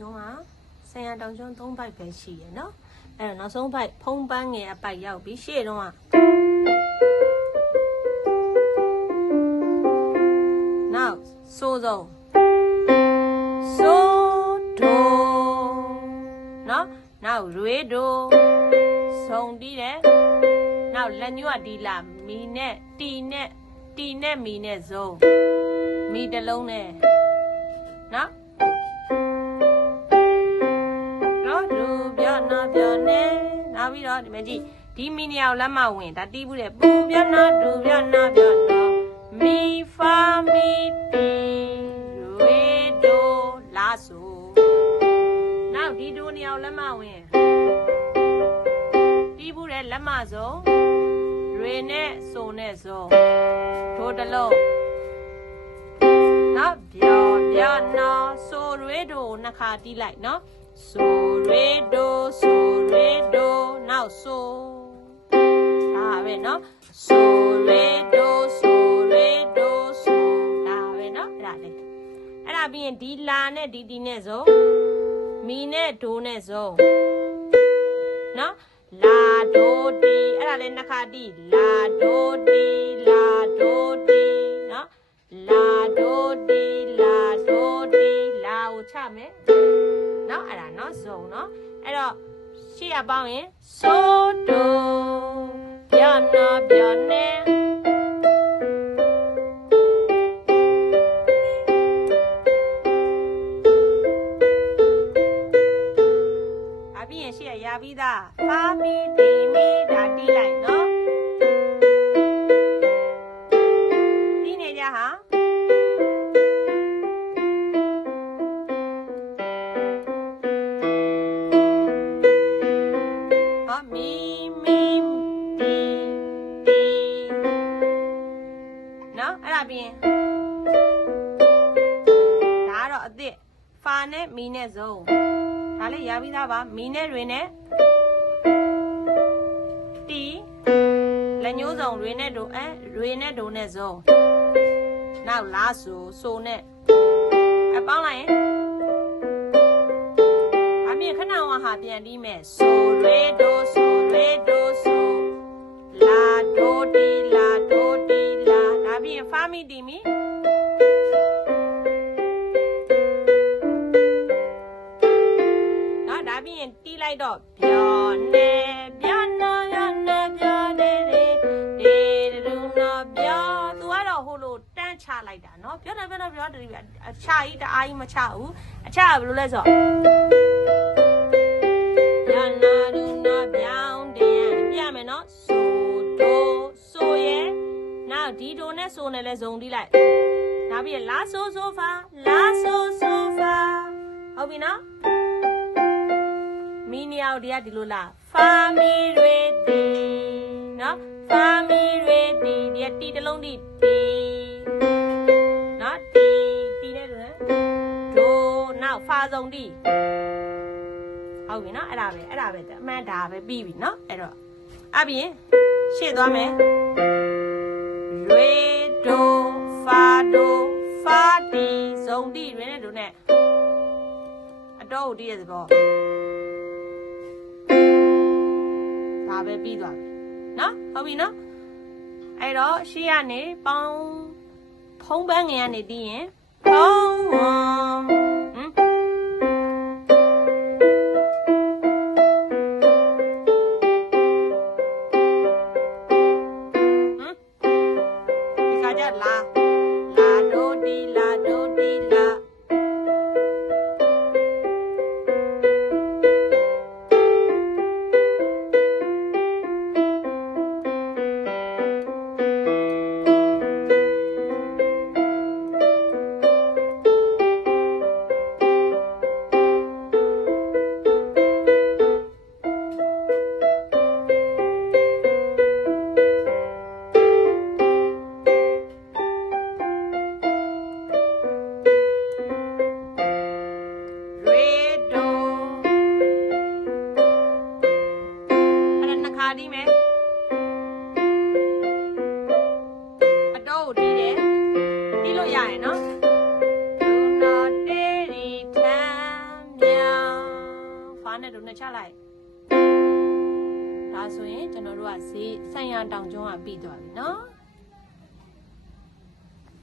ကျွန်းကဆန်ရတောင်ကျွန်း3ဘိုက်ပဲရှိရယ်နော်အဲ့တော့နောက်ဆုံးဘိုက်ဖုံးပန်းငယ်အပိုက်ရောက်ပြီရှေ့တုန်းကနောက်စိုးဆုံးစိုးဒိုနော်နောက်ရွေဒိုဆုံတီးတယ်နောက်လက်ညှိုးကဒီလာမီနဲ့တီနဲ့တီနဲ့မီနဲ့ဇုံမီတစ်လုံးနဲ့နော်နော် ပြီးတော့ဒီမကြီးဒီမီနီယာကိုလက်မဝင်ဒါတီးဘူးတဲ့ပူပြနာဒူပြနာပြနော်မီဖာမီတီရေဒိုလာဆိုနောက်ဒီဒိုနီယာကိုလက်မဝင်တီးဘူးတဲ့လက်မစုံရေနဲ့ဆိုနဲ့စုံဒိုတစ်လုံးနော်ပြောပြနာဆိုရေဒိုနှစ်ခါတီးလိုက်နော်ဆိုရေဒိုဆိုရေဒို နောက်ဆိုဒါပဲเนาะဆိုရေဒိုဆိုရေဒိုဆိုဒါပဲเนาะအဲ့ဒါလေးအဲ့ဒါပြီးရင်ဒီလာနဲ့ဒီဒီနဲ့ဆိုမီနဲ့ဒိုနဲ့ဆိုเนาะလာဒိုဒီအဲ့ဒါလေးနှစ်ခါတီးလာဒိုဒီလာဒိုဒီเนาะလာဒိုဒီလာဒိုဒီလာကိုချမယ် เนาะအဲ့ဒါเนาะဇုံเนาะအဲ့တော့ ရှေ့ရပေါင်းရင်ဆိုဒိုပြနာပြနေအပြင်ရှေ့ရရပြီးသားဖာမီတီမီဒါတီးလိုက်เပြီးရင်ဒါကတော့အစ်စ်ဖာနဲ့မီနဲ့ဇုံဒါလည်းရပြီးသားပါမီနဲ့တွင်နဲ့တီလက်ညှိုးစုံတွင်နဲ့တို့အဲတွင်နဲ့တို့နဲ့ဇုံနောက်လားဆူဆိုနဲ့အပေါင်းလိုက်ရင်အပြင်ခဏဝဟာပြန်ပြီးမဲ့ဆိုရေဒိုဆိုရေဒို ပြင်ဖာမီတီမီနော်ဒါပြင်တီးလိုက်တော့ပြောနေပြောနော်ပြောနေပြောနေဒီဒီဒူနော်ပြောသူကတော့ဟိုလိုတန်းချလိုက်တာနော်ပြောနေပြောနေပြောဒီအချကြီးတအားကြီးမချဘူးအချကဘယ်လိုလဲဆိုတော့ရနာဒုနာပြောင်းတင်ပြမယ်နော်ဆိုဒိုဆိုရဲနောက် ဒီဒိုနဲ့ဆိုနဲ့လဲဇုံတီးလိုက်နောက်ပြီးလာဆိုဆိုဖာလာဆိုဆိုဖာဟုတ်ပြီနော်မီနီယာကိုဒီကဒီလိုလားဖာမီရေတီနော်ဖာမီရေတီဒီကတီတစ်လုံးတီတီနော်တီတီနဲ့တူတယ်ဒိုနောက်ဖာစုံတီဟုတ်ပြီနော်အဲ့ဒါပဲအဲ့ဒါပဲအမှန်ဒါပဲပြီးပြီနော်အဲ့တော့အပြင်ရှေ့သွားမယ် ရေဒိုဖာဒိုဖာတီဇုံတီရင်းနဲ့ဒိုနဲ့အတော့ကိုတီးရသဘောဒါပဲပြီးသွားပြီနော်ဟုတ်ပြီနော်အဲ့တော့ရှေ့ကနေပေါင်းဖုံးပန်းငယ်ကနေတီးရင်ဖုံးဝမ် ဘာနဲ့တို့နဲ့ချလိုက်ဒါဆိုရင်ကျွန်တော်တို့ကဈေးဆိုင်ရတောင်ကျွန်းကပြီးသွားပြီနော်